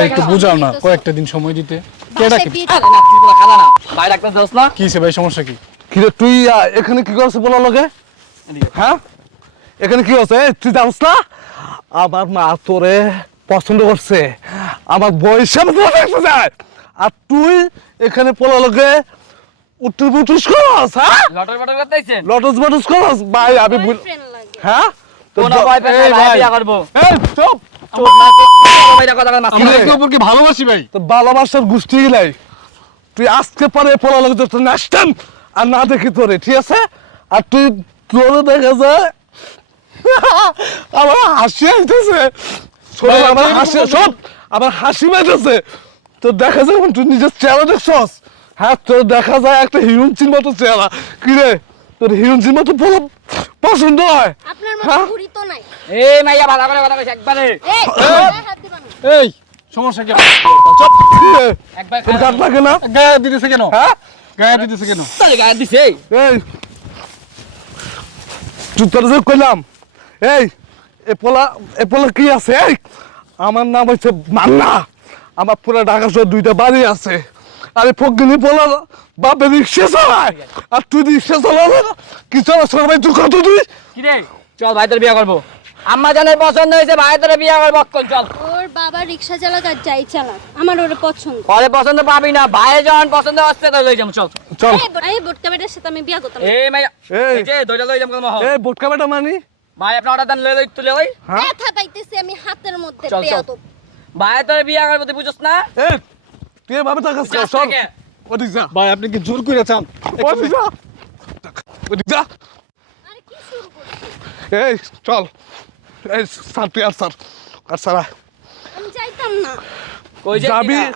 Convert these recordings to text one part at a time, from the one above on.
বাসায় একটু বুঝাও না, কয়েকটা দিন সময় দিতে। কেডা কি আরে না তুই বলা খালা না ভাই ডাক্তার যাস না কিছে ভাই, সমস্যা কি? কি রে তুই এখানে কি করছিস বলা লগে? হ্যাঁ এখানে কি হচ্ছে? তুই জানিস না আমার মা তোরে পছন্দ করছে, আমার বয়সে দেখতে যায়, আর তুই এখানে পোলা লগে উত্তর বুটুস করস। হ্যাঁ লটর বটর করতেছেন লটস বটস করস ভাই। আমি বয়ফ্রেন্ড লাগে। হ্যাঁ কোন ভয় পেছে এই ভাই ভাই। বিয়া করব এই চুপ। চোখ না ভাই কথা কথা মাছ আমরা একে অপরকে ভালোবাসি ভাই। তো ভালোবাসার গোষ্ঠী গিলাই তুই আজকে পরে পোলা লগে যত নাচতাম আর না দেখি তোরে, ঠিক আছে? আর তুই তোরে দেখা যায় আমার হাসি আসতেছে, ভাই, আমার আপনি হাসি এরকম সব আমার হাসি পাইতেছে। তো দেখা যায় তুই নিজের চেহারা দেখছস। হ্যাঁ তোর দেখা যায় একটা হিরোইন মতো চেহারা। কি রে তোর হিরোইন মতো পোলা পছন্দ হয়? আপনার মতো হ্যাঁ? ঘুরি তো নাই। এই মাইয়া ভালো করে কথা কইছ একবারে এই গায়ে হাত দিবা না। এই সমস্যা কি? কি রে? একবার তোর গাত লাগে না? গায়ে দিতেছে কেন? হ্যাঁ গায়ে দিতেছে কেন? তালে গায়ে দিছে এই তুই তোর যে কইলাম এই এ পোলা কি আছে? এই আমার নাম হচ্ছে মান্না, আমার পুরো ঢাকা শহর 2টা বাড়ি আছে, আরে ফকিনি পোলা বাপে রিক্সা চালায় আর তুই রিক্সা চালাবে না কি চালাস ভাই? তুই কত তুই কি রে চল ভাই তোর বিয়া করব আম্মা জানের পছন্দ হয়েছে ভাই তোর বিয়া করব কোন চল ওর বাবা রিকশা চালাক আর যাই চালাক আমার ওর পছন্দ। পরে পছন্দ পাবি না ভাই যখন পছন্দ হচ্ছে তো লই যাম চল চল। এই বোটকা বেটার সাথে আমি বিয়া করতাম না। এই মাইয়া এই। এই যে দইটা লই যাম কোন মহ এই বোটকা বেটা মানি ভাই আপনি অর্ডার দেন লই তুলে ওই হ্যাঁ ব্যথা পাইতেছি আমি হাতের মধ্যে চল, চল। বেয়াদব। ভাই তোর বিয়া করব তুই বুঝছ না এই তুই এভাবে টাকা যাস চল থেকে। ওদিক যা ভাই আপনি কি জোর করে চান? ওদিক যা ওদিক যা। আরে কি শুরু করছিস? এই চল এই স্যার তুই আর স্যার আর সারা আমি যাইতাম না। কই যাবি যাবি না?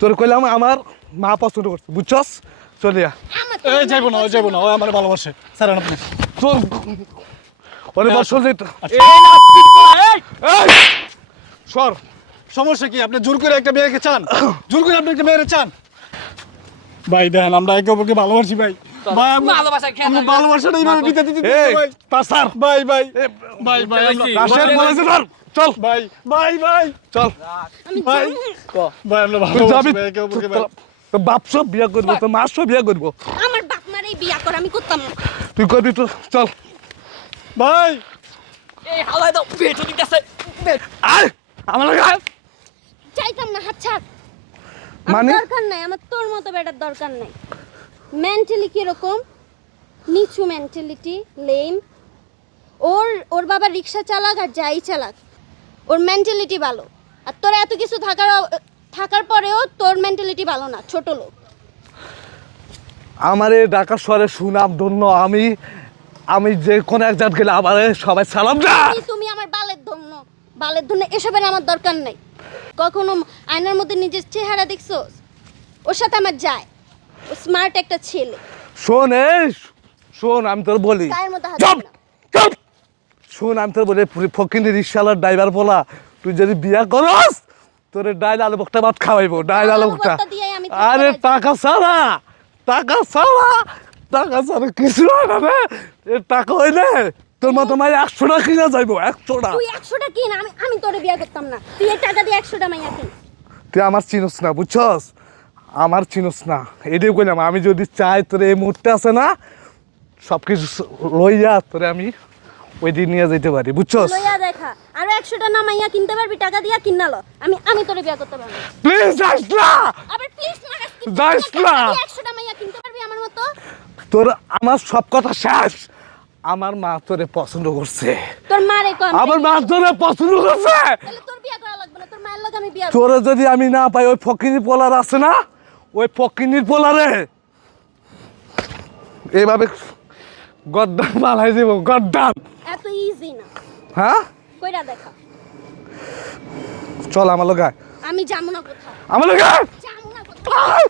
তোর কইলাম আমার মা পছন্দ করছে, বুঝছস? চলিয়া আমার তো এই যাইবো না, ও যাইবো না, ও আমার ভালোবাসে। স্যার আপনি তোর ওরে বসল যে এই না এই এই সর। সমস্যা কি? আপনি জোর করে একটা মেয়েকে চান? জোর করে আপনি একটা মেয়েকে চান? ভাই দেখেন আমরা একে অপরকে ভালোবাসি ভাই। ভাই ভালোবাসা খেয়ে আমরা থাকবে। ভালোবাসাটা এইভাবে বিতে দিতে এই ভাই। তা স্যার ভাই ভাই এ, ভাই ভাই আমরা- রাশেদ বলেছে ধর চল ভাই ভাই ভাই চল আমি ভাই যাবো না। ভাই আমরা তুই ভালোবাসি যাবি ভাই একে অপরকে ভাই। তোর বাপ সব বিয়া করবো, তোর মা সব বিয়া করবো, আমার বাপ মারেই বিয়া কর আমি করতাম না। তুই করবি তো চল ভাই এই হালাই দাও বেটো দিতেছে আয় আমার লাগে আয়। চাইতাম না হাত ছাড়। আমার মানে? দরকার নাই, আমার তোর মতো বেটার দরকার নাই। মেন্টালি কিরকম নিচু মেন্টালিটি লেম। ওর বাবা রিক্সা চালাক আর যাই চালাক ওর মেন্টালিটি ভালো, আর তোর এত কিছু থাকার পরেও তোর মেন্টালিটি ভালো না, ছোট লোক। আমার এই ঢাকা শহরে সুনাম ধন্য, আমি যে কোনো এক জায়গা গেলে আমার সবাই সালাম না। তুমি আমার বালের ধন্য এসবের আমার দরকার নাই। কখনো আয়নার মধ্যে নিজের চেহারা দেখছো? ওর সাথে আমার যায়, ও স্মার্ট একটা ছেলে। শোন এই শোন আমি তোর বলি গায়ের মধ্যে হাত চুপ দিবি না। চুপ শোন আমি তোর বলি ফকিনি রিক্সাওয়ালার ড্রাইভার বলা, তুই যদি বিয়া করস তোর ডাইল আলু বকটা ভাত খাওয়াইবো, ডাইল আলু আলু বকটা। ভর্তা দিয়েই আমি থাকতে আরে রাজি। টাকা ছাড়া টাকা ছাড়া কিছু হয় না রে। এ টাকা হইলে তোর মতো মাই 100টা কিনা যাইবো, 100টা। তুই 100টা কিন, আমি তোরে বিয়া করতাম না। তুই এই টাকা দিয়ে 100টা মাইয়া কিন। তুই আমার চিনস না, বুঝছস? আমার চিনস না, এটাই কইলাম। আমি যদি চাই তোর এই মুহূর্তে আছে না সব কিছু লইয়া তোরে আমি ওই দিন নিয়ে যেতে পারি, বুঝছস? লইয়া দেখা আর 100টা না মাইয়া কিনতে পারবি টাকা দিয়া কিনালো। আমি তোরে বিয়া করতে পারবো না। প্লিজ যাস না, আবার প্লিজ মারাস কি? যাইস না। 100টা মাইয়া কিনতে পারবি আমার মতো? তোর আমার সব কথা শেষ। আমার মা তোরে পছন্দ করছে, তোর মারে কম। আমার মা তোরে পছন্দ করছে। তাহলে তোর বিয়া করা লাগবে না, তোর মায়ের লগে আমি বিয়া করব। তোরে যদি আমি না পাই ওই ফকিনি পোলার আছে না, ওই ফকিনির পোলারে এইভাবে গদ্দান বানাই দিব, গদ্দান। এত ইজি না, হ্যাঁ কইরা দেখা। চল আমার লোক আমি যাবো না কোথাও, আমার লোক যাবো না কোথাও।